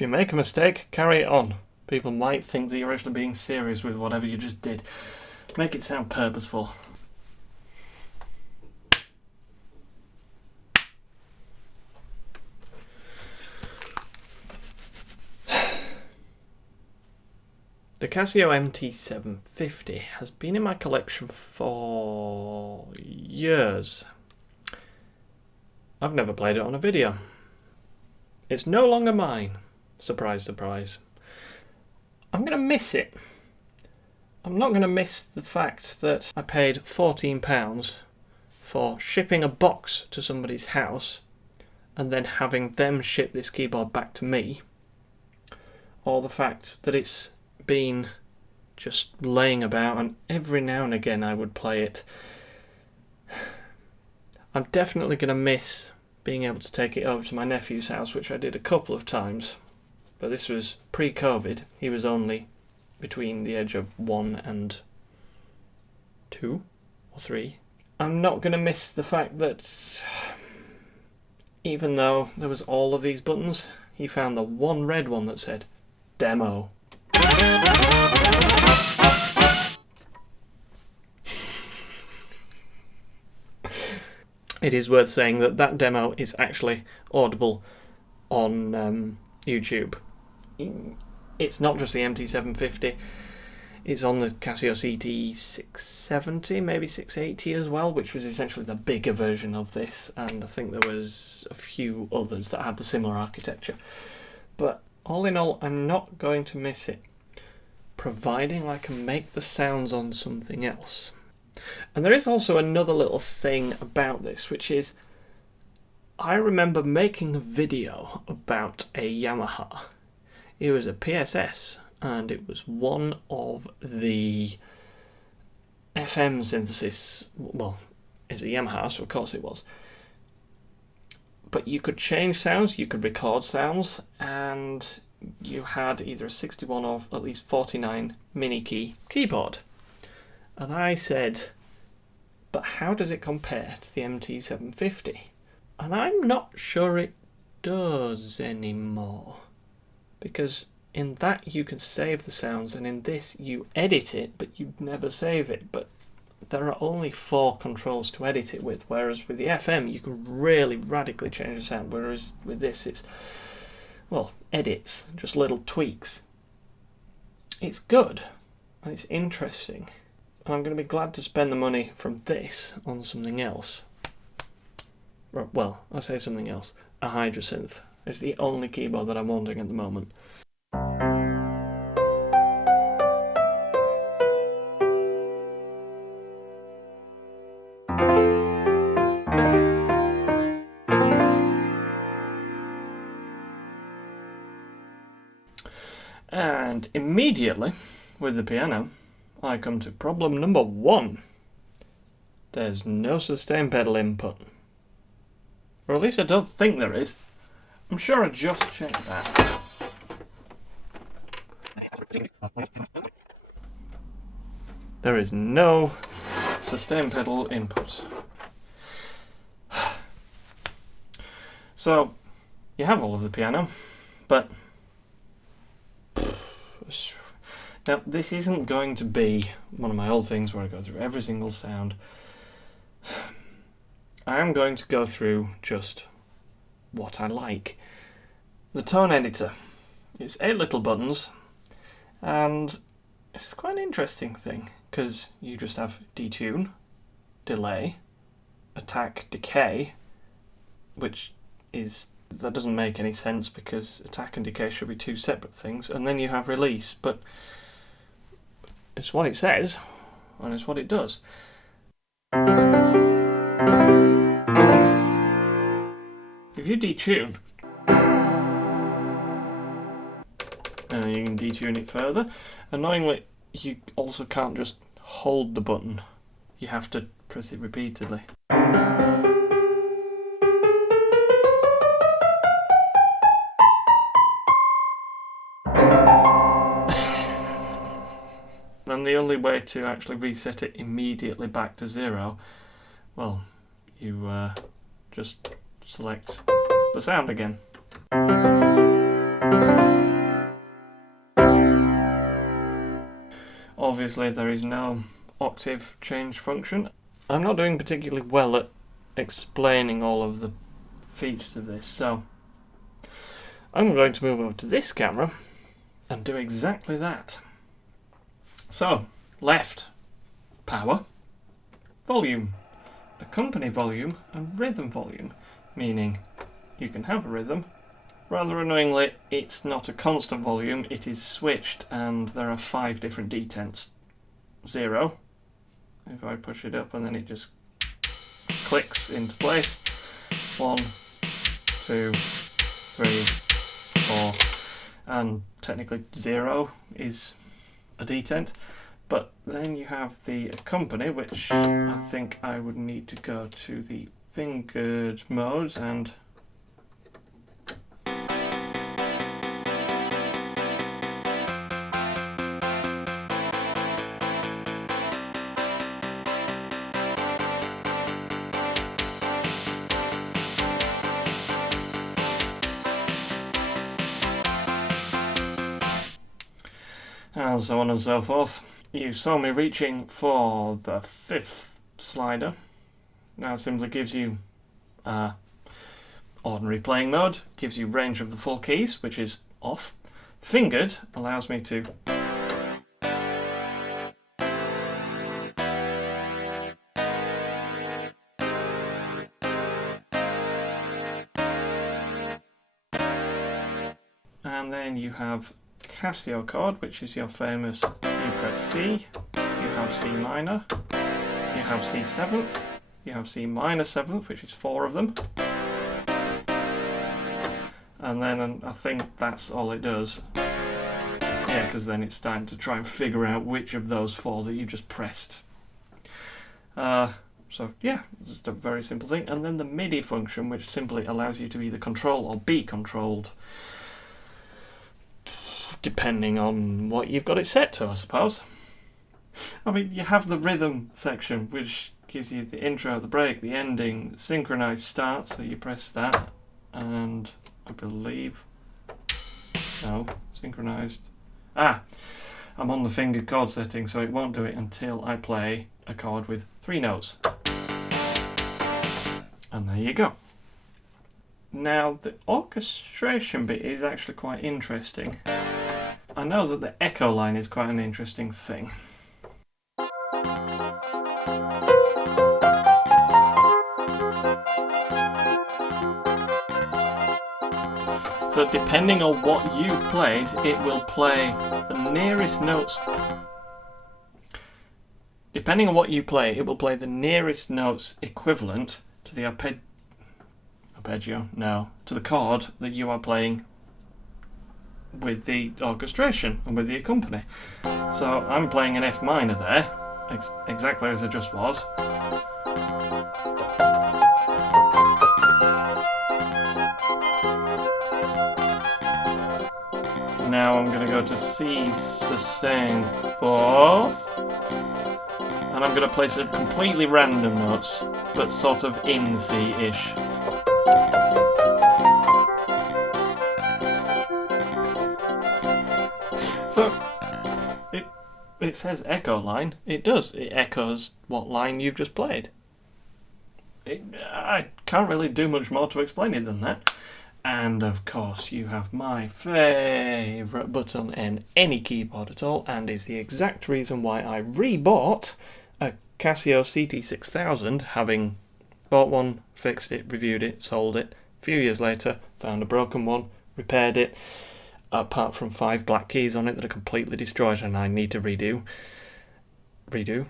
If you make a mistake, carry it on. People might think that you're actually being serious with whatever you just did. Make it sound purposeful. The Casio MT750 has been in my collection for years. I've never played it on a video. It's no longer mine. Surprise, surprise. I'm going to miss it. I'm not going to miss the fact that I paid £14 for shipping a box to somebody's house and then having them ship this keyboard back to me, or the fact that it's been just laying about and every now and again I would play it. I'm definitely going to miss being able to take it over to my nephew's house, which I did a couple of times, but this was pre-COVID. He was only between the age of 1 and 2 or 3. I'm not going to miss the fact that even though there was all of these buttons, he found the one red one that said demo. It is worth saying that that demo is actually audible on YouTube. It's not just the MT750, it's on the Casio CT670, maybe 680 as well, which was essentially the bigger version of this, and I think there was a few others that had the similar architecture. But all in all, I'm not going to miss it, providing I can make the sounds on something else. And there is also another little thing about this, which is I remember making a video about a Yamaha. It was a PSS, and it was one of the FM synthesis. Well, it's a Yamaha, so of course it was. But you could change sounds, you could record sounds, and you had either a 61 or at least 49 mini key keyboard. And I said, but how does it compare to the MT750? And I'm not sure it does anymore. Because in that you can save the sounds, and in this you edit it, but you never save it. But there are only 4 controls to edit it with, whereas with the FM you can really radically change the sound, whereas with this it's, well, edits, just little tweaks. It's good, and it's interesting. And I'm going to be glad to spend the money from this on something else. Well, I say something else. A Hydrosynth. It's the only keyboard that I'm wanting at the moment. And immediately, with the piano, I come to problem number 1. There's no sustain pedal input. Or at least I don't think there is. I'm sure I just checked that. There is no sustain pedal input. So, you have all of the piano, but now this isn't going to be one of my old things where I go through every single sound. I am going to go through just what I like. The tone editor. It's 8 little buttons, and it's quite an interesting thing, because you just have detune, delay, attack, decay, which is, that doesn't make any sense because attack and decay should be 2 separate things, and then you have release, but it's what it says, and it's what it does. If you detune, and you can detune it further. Annoyingly, you also can't just hold the button. You have to press it repeatedly. And the only way to actually reset it immediately back to 0, well, you just select the sound again. obviously there is no octave change function. I'm not doing particularly well at explaining all of the features of this, so I'm going to move over to this camera and do exactly that. So, left, power, volume, accompany volume, and rhythm volume, meaning you can have a rhythm. Rather annoyingly, it's not a constant volume, it is switched, and there are 5 different detents. 0, if I push it up and then it just clicks into place. 1, 2, 3, 4, and technically 0 is a detent. But then you have the accompany, which I think I would need to go to the fingered mode and so on and so forth. You saw me reaching for the 5th slider. Now it simply gives you ordinary playing mode, gives you range of the full keys, which is off. Fingered allows me to and then you have Casio chord, which is your famous, you press C, you have C minor, you have C 7th, you have C minor 7th, which is 4 of them, and then I think that's all it does. Yeah, because then it's time to try and figure out which of those 4 that you just pressed. So yeah, it's just a very simple thing. And then the MIDI function, which simply allows you to either control or be controlled, depending on what you've got it set to, I suppose. I mean, you have the rhythm section, which gives you the intro, the break, the ending, synchronized start, so you press that, and I believe, no, synchronized. I'm on the fingered chord setting, so it won't do it until I play a chord with 3 notes. And there you go. Now, the orchestration bit is actually quite interesting. I know that the echo line is quite an interesting thing. So depending on what you've played, it will play the nearest notes. Depending on what you play, it will play the nearest notes equivalent to the arpeggio? No, to the chord that you are playing with the orchestration and with the accompany. So I'm playing an F minor there, exactly as it just was. Now I'm going to go to C sustained 4th, and I'm going to play some completely random notes, but sort of in C-ish. So it says echo line. It does. It echoes what line you've just played. I can't really do much more to explain it than that. And of course you have my favourite button in any keyboard at all, and is the exact reason why I rebought a Casio CT6000, having bought one, fixed it, reviewed it, sold it. A few years later, found a broken one, repaired it, apart from 5 black keys on it that are completely destroyed and I need to redo,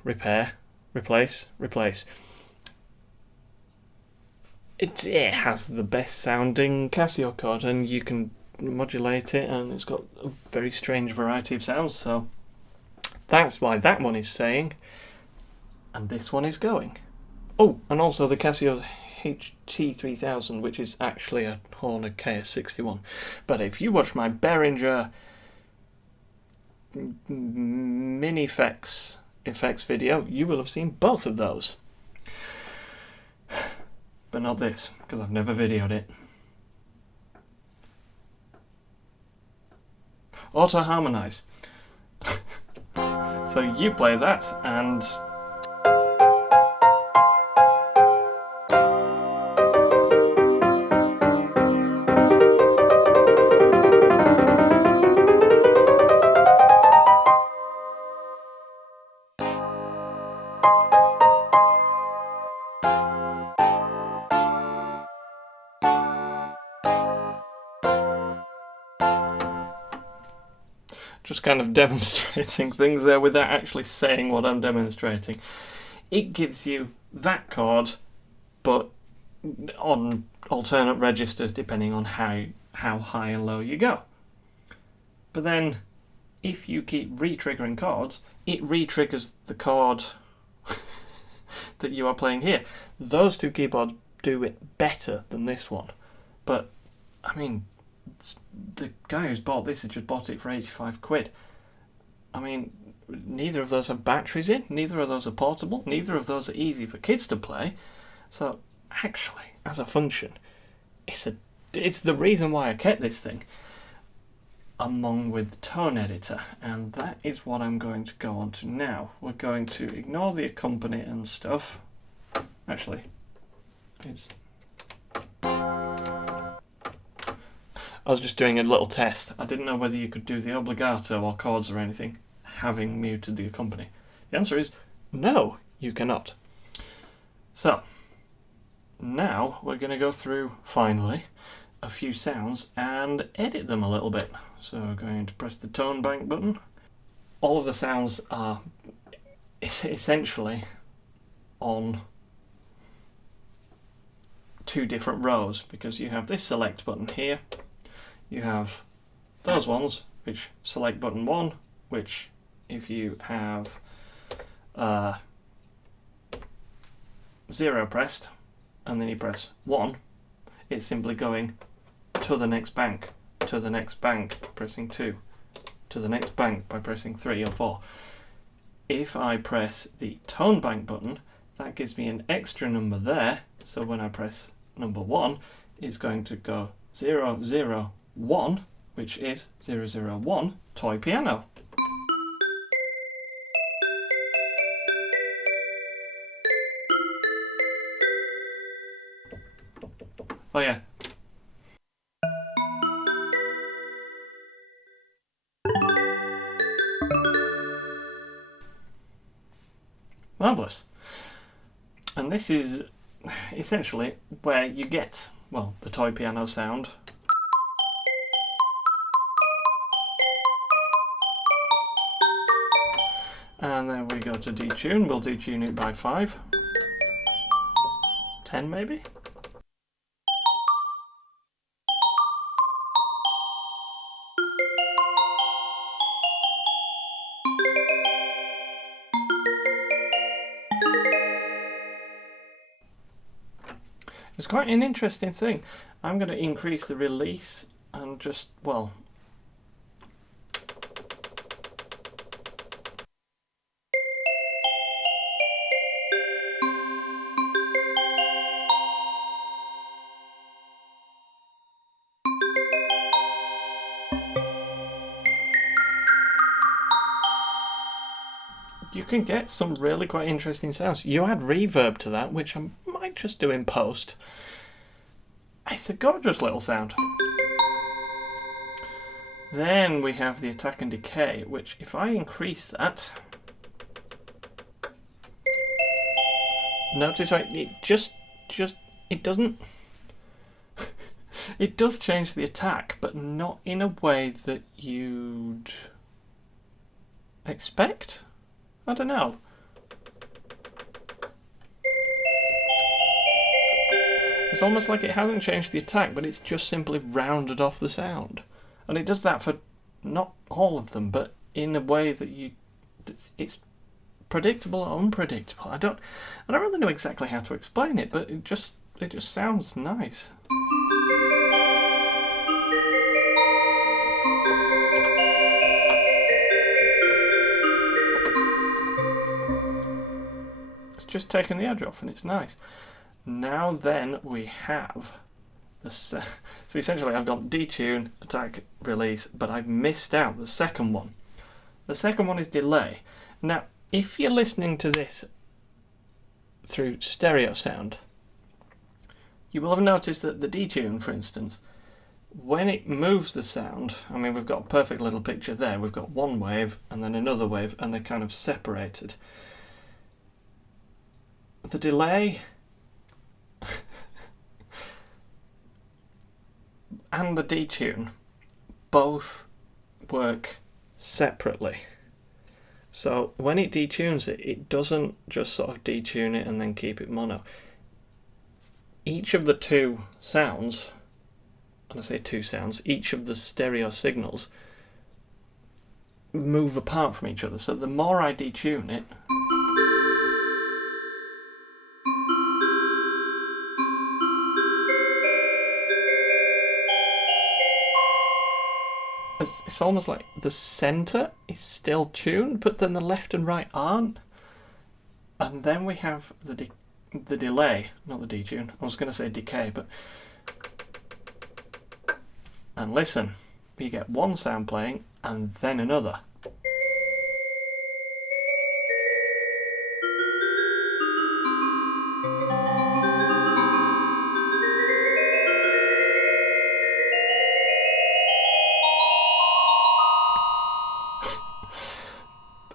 repair, replace. It has the best sounding Casio chord, and you can modulate it, and it's got a very strange variety of sounds, so that's why that one is saying, and this one is going. Oh, and also the Casio HT3000, which is actually a Horner KS61. But if you watch my Behringer mini effects video, you will have seen both of those. But not this, because I've never videoed it. Auto harmonize. So you play that, and just kind of demonstrating things there without actually saying what I'm demonstrating. It gives you that chord, but on alternate registers depending on how high and low you go. But then, if you keep re-triggering chords, it re-triggers the chord that you are playing here. Those two keyboards do it better than this one. But, I mean, the guy who's bought this has just bought it for 85 quid. I mean, neither of those have batteries in, neither of those are portable, neither of those are easy for kids to play. So, actually, as a function, it's the reason why I kept this thing, along with the tone editor, and that is what I'm going to go on to now. We're going to ignore the accompany and stuff. Actually, I was just doing a little test. I didn't know whether you could do the obligato or chords or anything, having muted the accompany. The answer is no, you cannot. So, now we're going to go through, finally, a few sounds and edit them a little bit. So we're going to press the tone bank button. All of the sounds are essentially on two different rows, because you have this select button here, you have those ones which select button 1, which if you have 0 pressed and then you press 1, it's simply going to the next bank, to the next bank, pressing 2, to the next bank by pressing 3 or 4. If I press the tone bank button, that gives me an extra number there, so when I press number 1, it's going to go 0, 0, 1, which is 0, 0, 1, toy piano. Oh yeah. Marvellous. And this is essentially where you get, well, the toy piano sound. And then we go to detune. We'll detune it by 5. 10 maybe? It's quite an interesting thing. I'm going to increase the release and just, well, you can get some really quite interesting sounds. You add reverb to that, which I might just do in post. It's a gorgeous little sound. Then we have the attack and decay, which if I increase that, notice it doesn't, it does change the attack, but not in a way that you'd expect. I don't know. It's almost like it hasn't changed the attack, but it's just simply rounded off the sound. And it does that for not all of them, but in a way that it's predictable or unpredictable. I don't really know exactly how to explain it, but it just sounds nice. It's just taken the edge off and it's nice. Now then we have so essentially I've got detune, attack, release, but I've missed out the second one. The second one is delay, Now, if you're listening to this through stereo sound, you will have noticed that the detune, for instance, when it moves the sound, I mean, we've got a perfect little picture there. We've got one wave and then another wave, and they're kind of separated. The delay and the detune both work separately. So when it detunes it, it doesn't just sort of detune it and then keep it mono. Each of the two sounds, and I say two sounds, each of the stereo signals move apart from each other. So the more I detune it, it's almost like the centre is still tuned, but then the left and right aren't. And then we have the delay, not the detune. I was going to say decay, but... And listen, you get one sound playing and then another.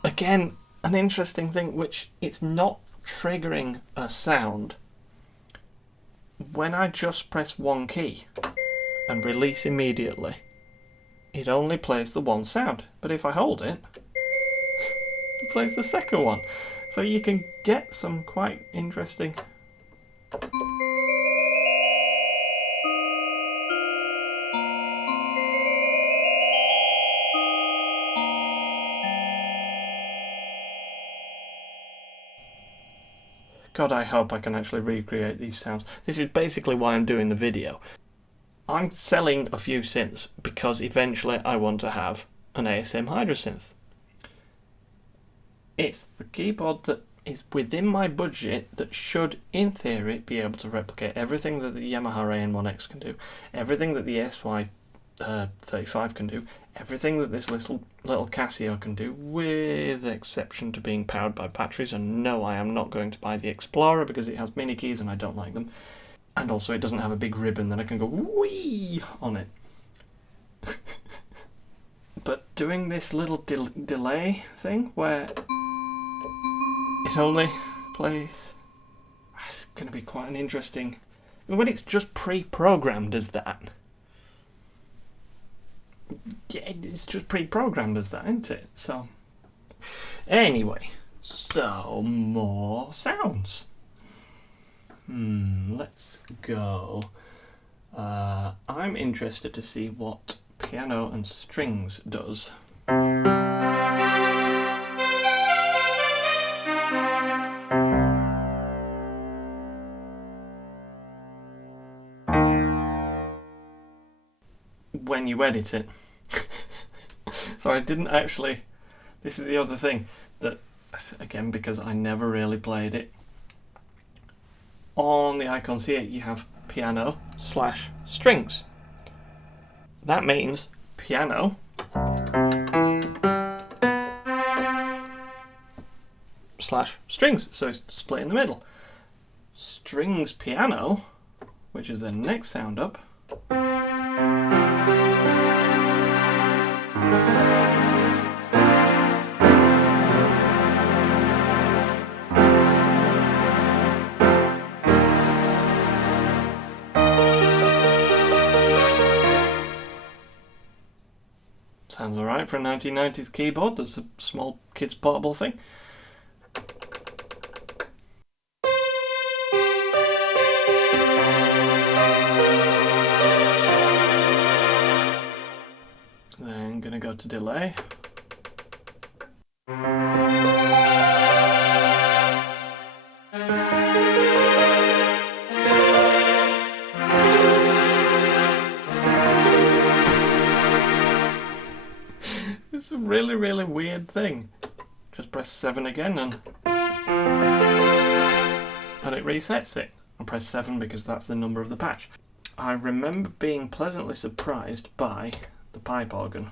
Again, an interesting thing, which it's not triggering a sound. When I just press one key and release immediately, it only plays the one sound. But if I hold it, it plays the second one. So you can get some quite interesting... God, I hope I can actually recreate these sounds. This is basically why I'm doing the video. I'm selling a few synths because eventually I want to have an ASM Hydrosynth. It's the keyboard that is within my budget that should, in theory, be able to replicate everything that the Yamaha AN1X can do, everything that the SY35 can do, everything that this little Casio can do, with the exception to being powered by batteries. And no, I am not going to buy the Explorer because it has mini keys and I don't like them. And also it doesn't have a big ribbon that I can go whee on it. But doing this little delay thing where it only plays, it's going to be quite an interesting... When it's just pre-programmed as that. Yeah, it's just pre-programmed as that, isn't it? So, anyway, so more sounds. Let's go. I'm interested to see what piano and strings does. When you edit it. So I didn't actually... This is the other thing that, again, because I never really played it, on the icons here you have piano / strings. That means piano / strings, so it's split in the middle. Strings piano, which is the next sound up, sounds alright for a 1990s keyboard. That's a small kid's portable thing. Then gonna go to delay. It's a really weird thing. Just press 7 again and it resets it. I press 7 because that's the number of the patch. I remember being pleasantly surprised by the pipe organ.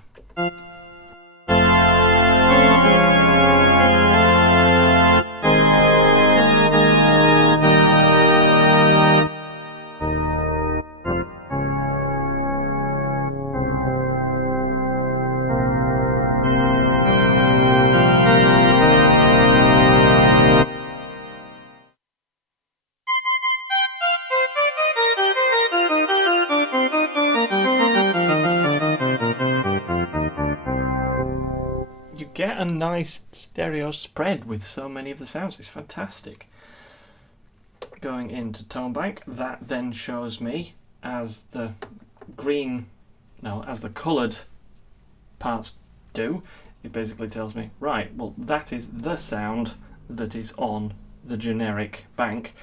get a nice stereo spread with so many of the sounds. It's fantastic. Going into tone bank, that then shows me as the coloured parts do. It basically tells me, right, well, that is the sound that is on the generic bank.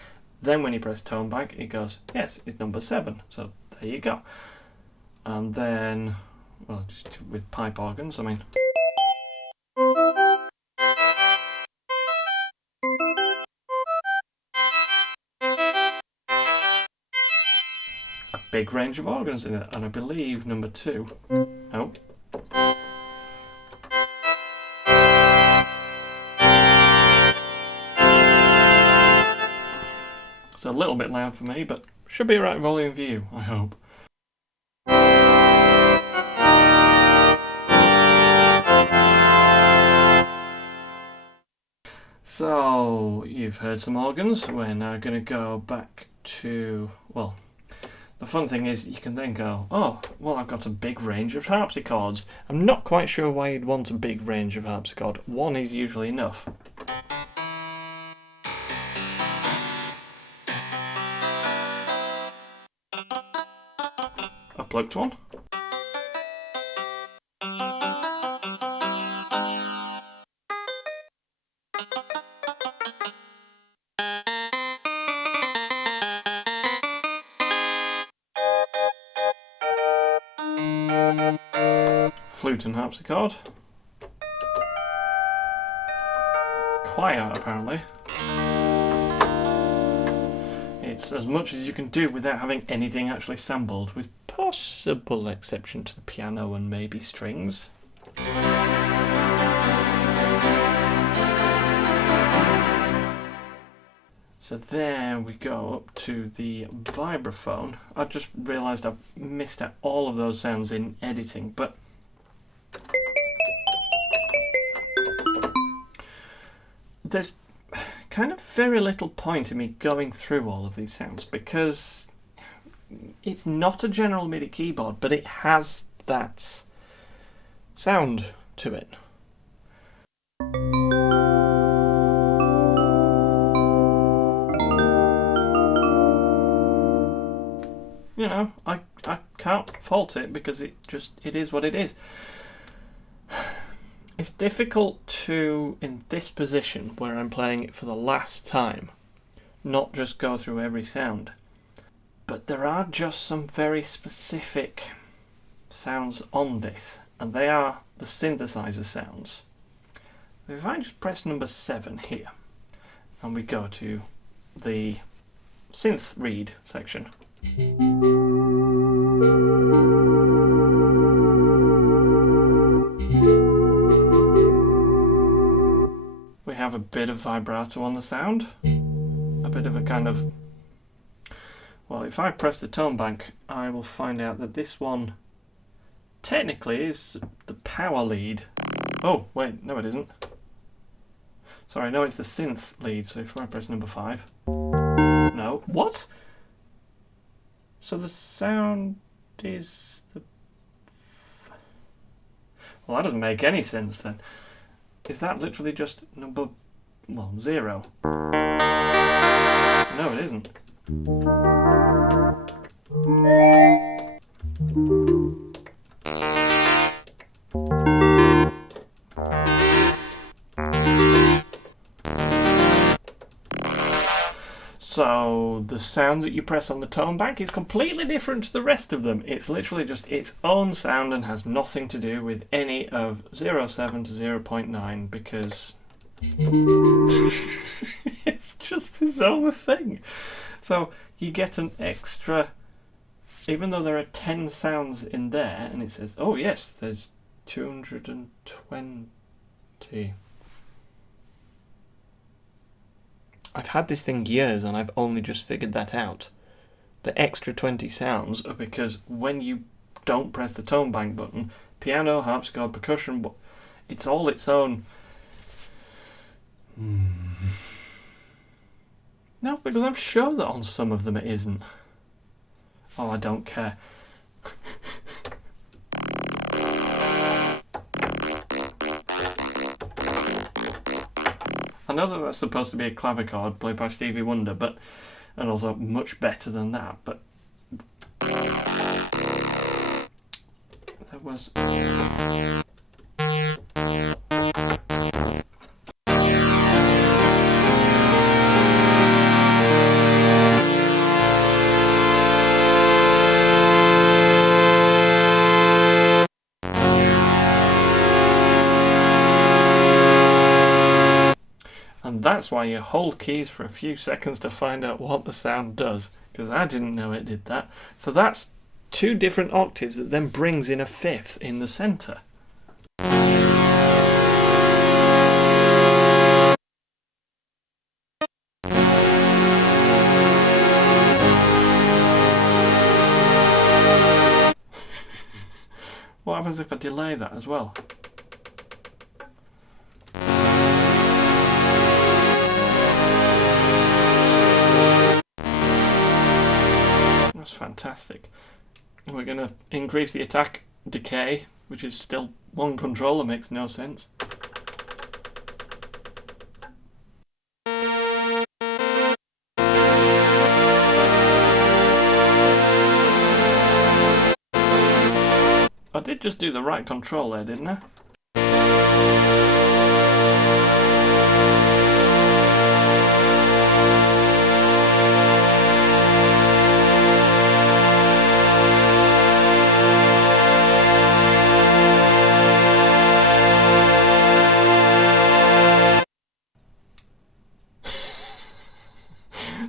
Then when you press tone bank, it goes, yes, it's number 7. So there you go. And then, well, just with pipe organs, I mean. A big range of organs in it, and I believe number 2. Oh. It's a little bit loud for me, but should be a right volume for you, I hope. So, you've heard some organs. We're now going to go back to, well, the fun thing is you can then go, oh, well, I've got a big range of harpsichords. I'm not quite sure why you'd want a big range of harpsichord. One is usually enough. A plucked one. Flute and harpsichord. Choir, apparently. It's as much as you can do without having anything actually sampled, with possible exception to the piano and maybe strings. So there we go up to the vibraphone. I just realised I've missed out all of those sounds in editing, but there's kind of very little point in me going through all of these sounds because it's not a general MIDI keyboard, but it has that sound to it. You know, I can't fault it because it is what it is. It's difficult to, in this position where I'm playing it for the last time, not just go through every sound. But there are just some very specific sounds on this, and they are the synthesizer sounds. If I just press number 7 here, and we go to the synth read section. We have a bit of vibrato on the sound, a bit of a kind of, well, if I press the tone bank, I will find out that this one technically is the power lead. Oh, wait, no it isn't. Sorry, no, it's the synth lead, so if I press number 5. No, what? So the sound is the... Well, that doesn't make any sense then. Is that literally just number, well, 0? No, it isn't. So the sound that you press on the tone bank is completely different to the rest of them. It's literally just its own sound and has nothing to do with any of 0.7 to 0.9 because it's just its own thing. So you get an extra, even though there are 10 sounds in there, and it says, oh yes, there's 220. I've had this thing years and I've only just figured that out. The extra 20 sounds are because when you don't press the tone bank button, piano, harpsichord, percussion, it's all its own. No, because I'm sure that on some of them it isn't. Oh, I don't care. I know that that's supposed to be a clavichord played by Stevie Wonder, and also much better than that, but there was... And that's why you hold keys for a few seconds to find out what the sound does, because I didn't know it did that. So that's 2 different octaves that then brings in a 5th in the centre. What happens if I delay that as well? That's fantastic. We're going to increase the attack decay, which is still one controller, makes no sense. I did just do the right control there, didn't I?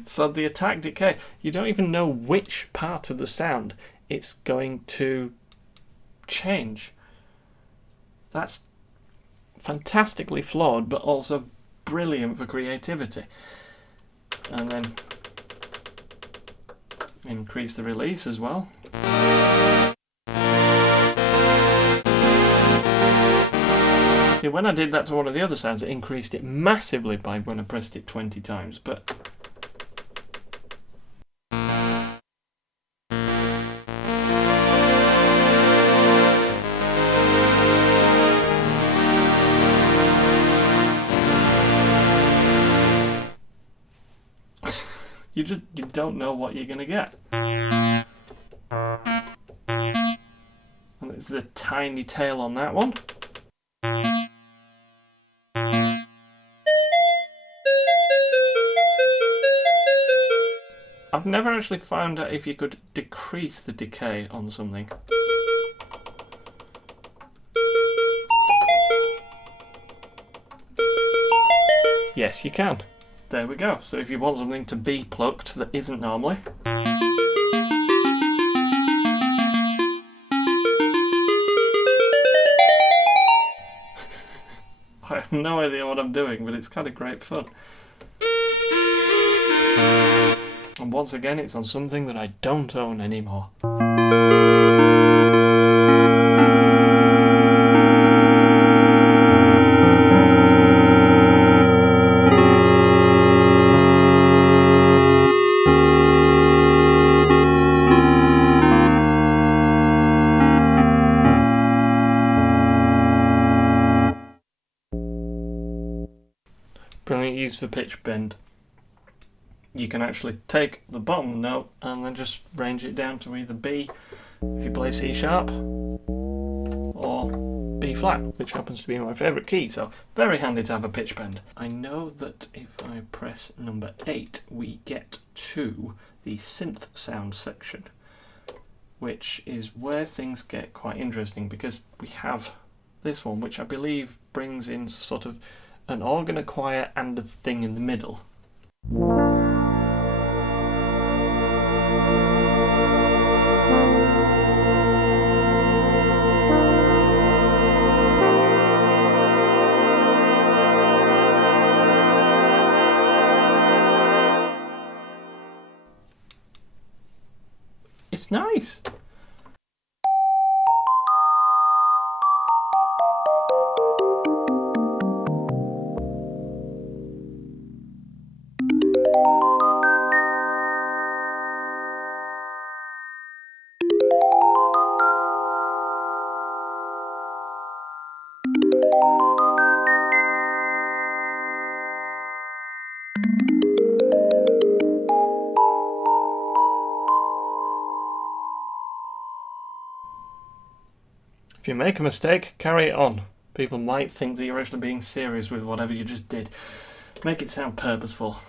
So the attack decay, you don't even know which part of the sound it's going to change. That's fantastically flawed, but also brilliant for creativity. And then increase the release as well. See, when I did that to one of the other sounds, it increased it massively by when I pressed it 20 times, but you don't know what you're going to get. And it's the tiny tail on that one. I've never actually found out if you could decrease the decay on something. Yes, you can. There we go. So if you want something to be plucked that isn't normally, I have no idea what I'm doing, but it's kind of great fun. And once again, it's on something that I don't own anymore. Brilliant use for pitch bend. You can actually take the bottom note and then just range it down to either B if you play C sharp or B flat, which happens to be my favourite key, so very handy to have a pitch bend. I know that if I press number 8 we get to the synth sound section, which is where things get quite interesting, because we have this one which I believe brings in sort of an organ, a choir and a thing in the middle. It's nice. If you make a mistake, carry it on. People might think that you're actually being serious with whatever you just did. Make it sound purposeful.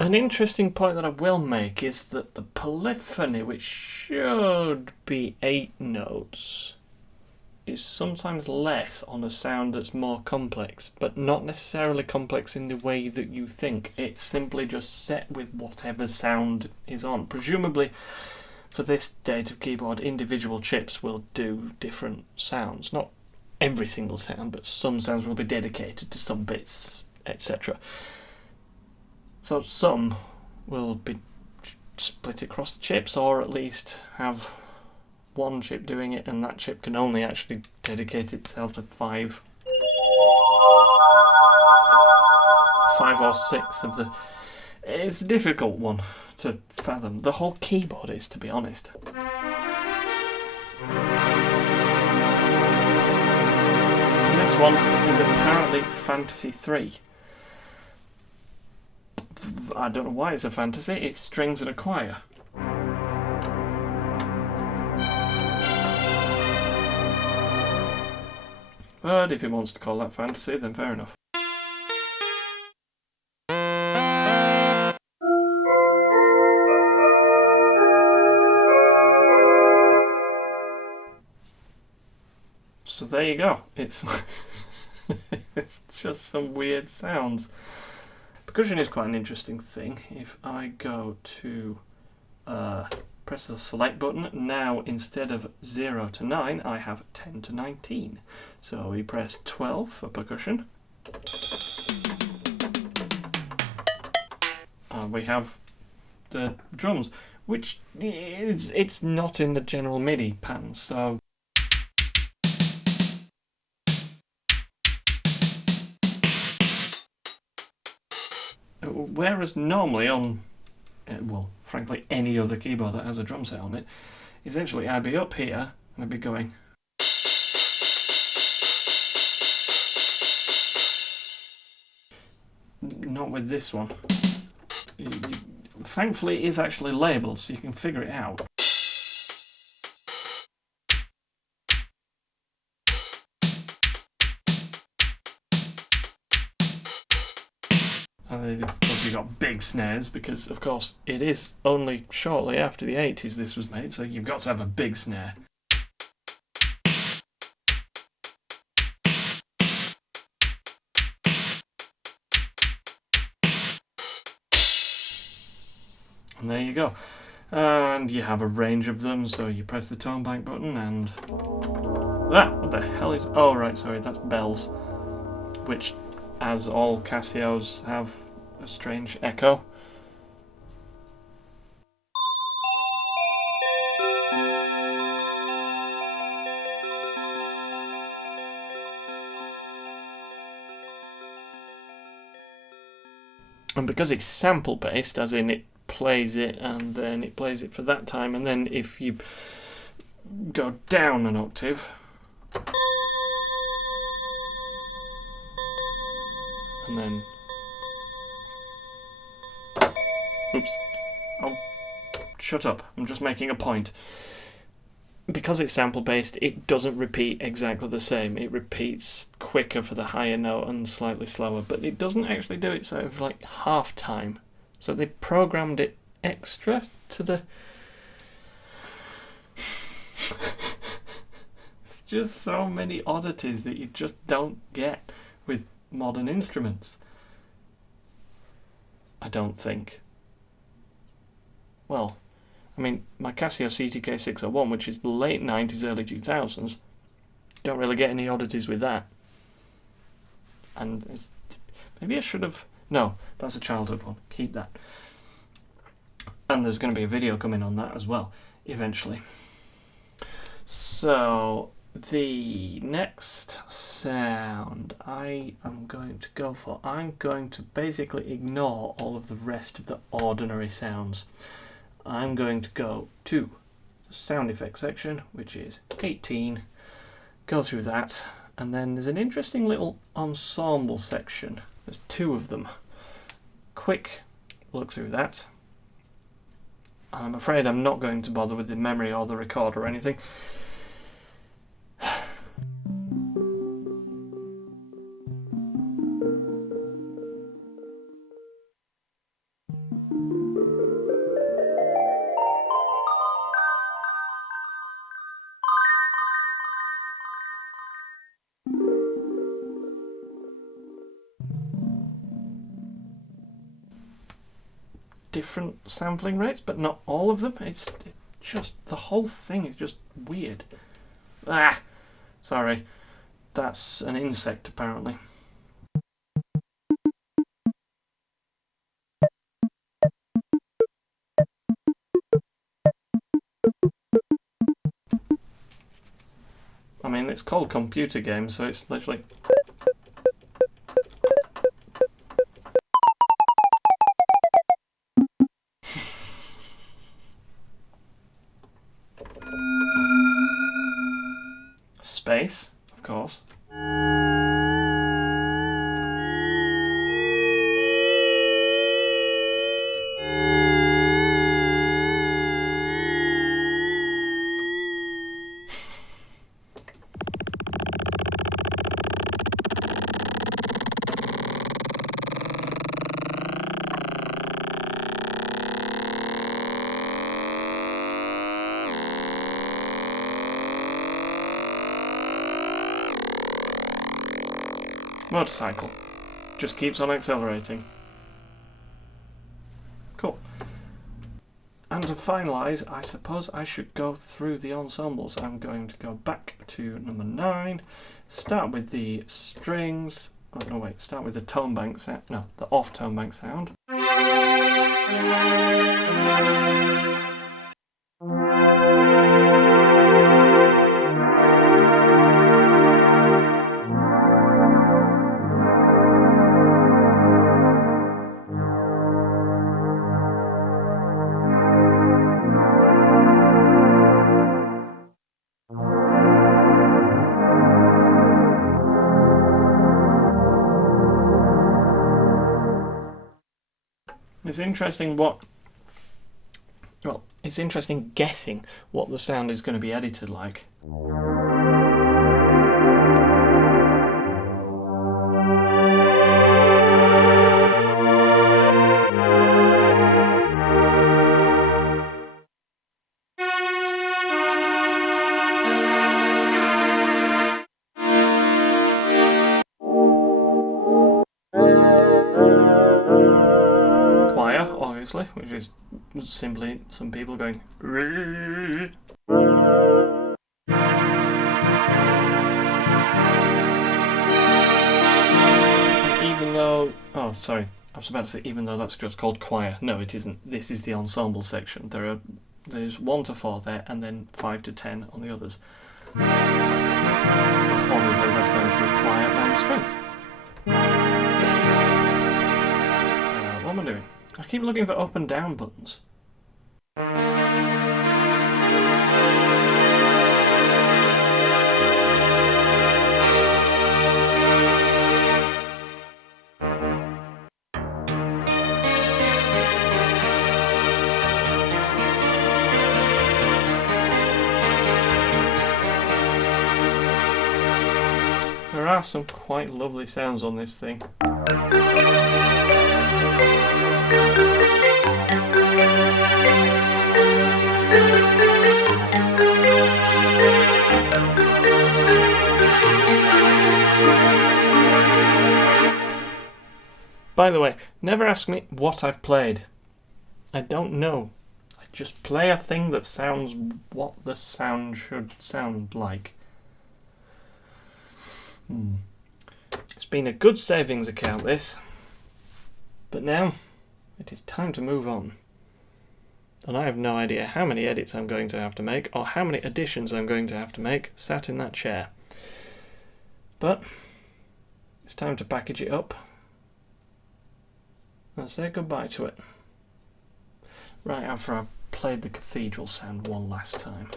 An interesting point that I will make is that the polyphony, which should be 8 notes, is sometimes less on a sound that's more complex, but not necessarily complex in the way that you think. It's simply just set with whatever sound is on. Presumably, for this dative keyboard, individual chips will do different sounds. Not every single sound, but some sounds will be dedicated to some bits, etc. So some will be split across the chips, or at least have one chip doing it, and that chip can only actually dedicate itself to 5 or 6 of the... It's a difficult one to fathom. The whole keyboard is, to be honest. And this one is apparently Fantasy 3. I don't know why it's a fantasy. It's strings and a choir. But if he wants to call that fantasy, then fair enough. So there you go. It's it's just some weird sounds. Percussion is quite an interesting thing. If I go to press the select button, now instead of 0 to 9, I have 10 to 19. So we press 12 for percussion. And we have the drums, which it's not in the general MIDI pattern, so whereas normally on, well, frankly, any other keyboard that has a drum set on it, essentially I'd be up here and I'd be going. Not with this one. Thankfully, it is actually labelled, so you can figure it out. And of course you've got big snares, because of course it is only shortly after the 80s this was made, so you've got to have a big snare. And there you go. And you have a range of them, so you press the tone bank button and... Ah! What the hell is... Oh right, sorry, that's bells. Which, as all Casios, have a strange echo. And because it's sample based, as in it plays it and then it plays it for that time, and then if you go down an octave and then oops, oh, shut up, I'm just making a point. Because it's sample based, it doesn't repeat exactly the same. It repeats quicker for the higher note and slightly slower, but it doesn't actually do it sort of like half time. So they programmed it extra to the... It's just so many oddities that you just don't get with modern instruments. I don't think. Well, I mean, my Casio CTK601, which is late 90s, early 2000s, don't really get any oddities with that. And maybe I should have... No, that's a childhood one. Keep that. And there's going to be a video coming on that as well, eventually. So, the next sound I am going to go for, I'm going to basically ignore all of the rest of the ordinary sounds. I'm going to go to the sound effects section, which is 18, go through that, and then there's an interesting little ensemble section. There's 2 of them. Quick look through that. I'm afraid I'm not going to bother with the memory or the record or anything. Different sampling rates, but not all of them. It's just, the whole thing is just weird. Ah! Sorry. That's an insect, apparently. I mean, it's called computer games, so it's literally... Space, of course. Motorcycle. Just keeps on accelerating. Cool. And to finalise, I suppose I should go through the ensembles. I'm going to go back to number 9, start with the strings. Oh no, wait, start with the tone bank sound. No, the off tone bank sound. It's interesting it's interesting guessing what the sound is going to be edited like. Obviously, which is simply some people going. Even though, oh sorry, I was about to say even though that's just called choir. No, it isn't. This is the ensemble section. There's 1 to 4 there, and then 5 to 10 on the others. So obviously that's going to be choir and strings. What am I doing? I keep looking for up and down buttons. There are some quite lovely sounds on this thing. By the way, never ask me what I've played. I don't know. I just play a thing that sounds what the sound should sound like. It's been a good savings account, this. But now, it is time to move on. And I have no idea how many edits I'm going to have to make, or how many additions I'm going to have to make, sat in that chair. But it's time to package it up and say goodbye to it. Right after I've played the cathedral sound one last time.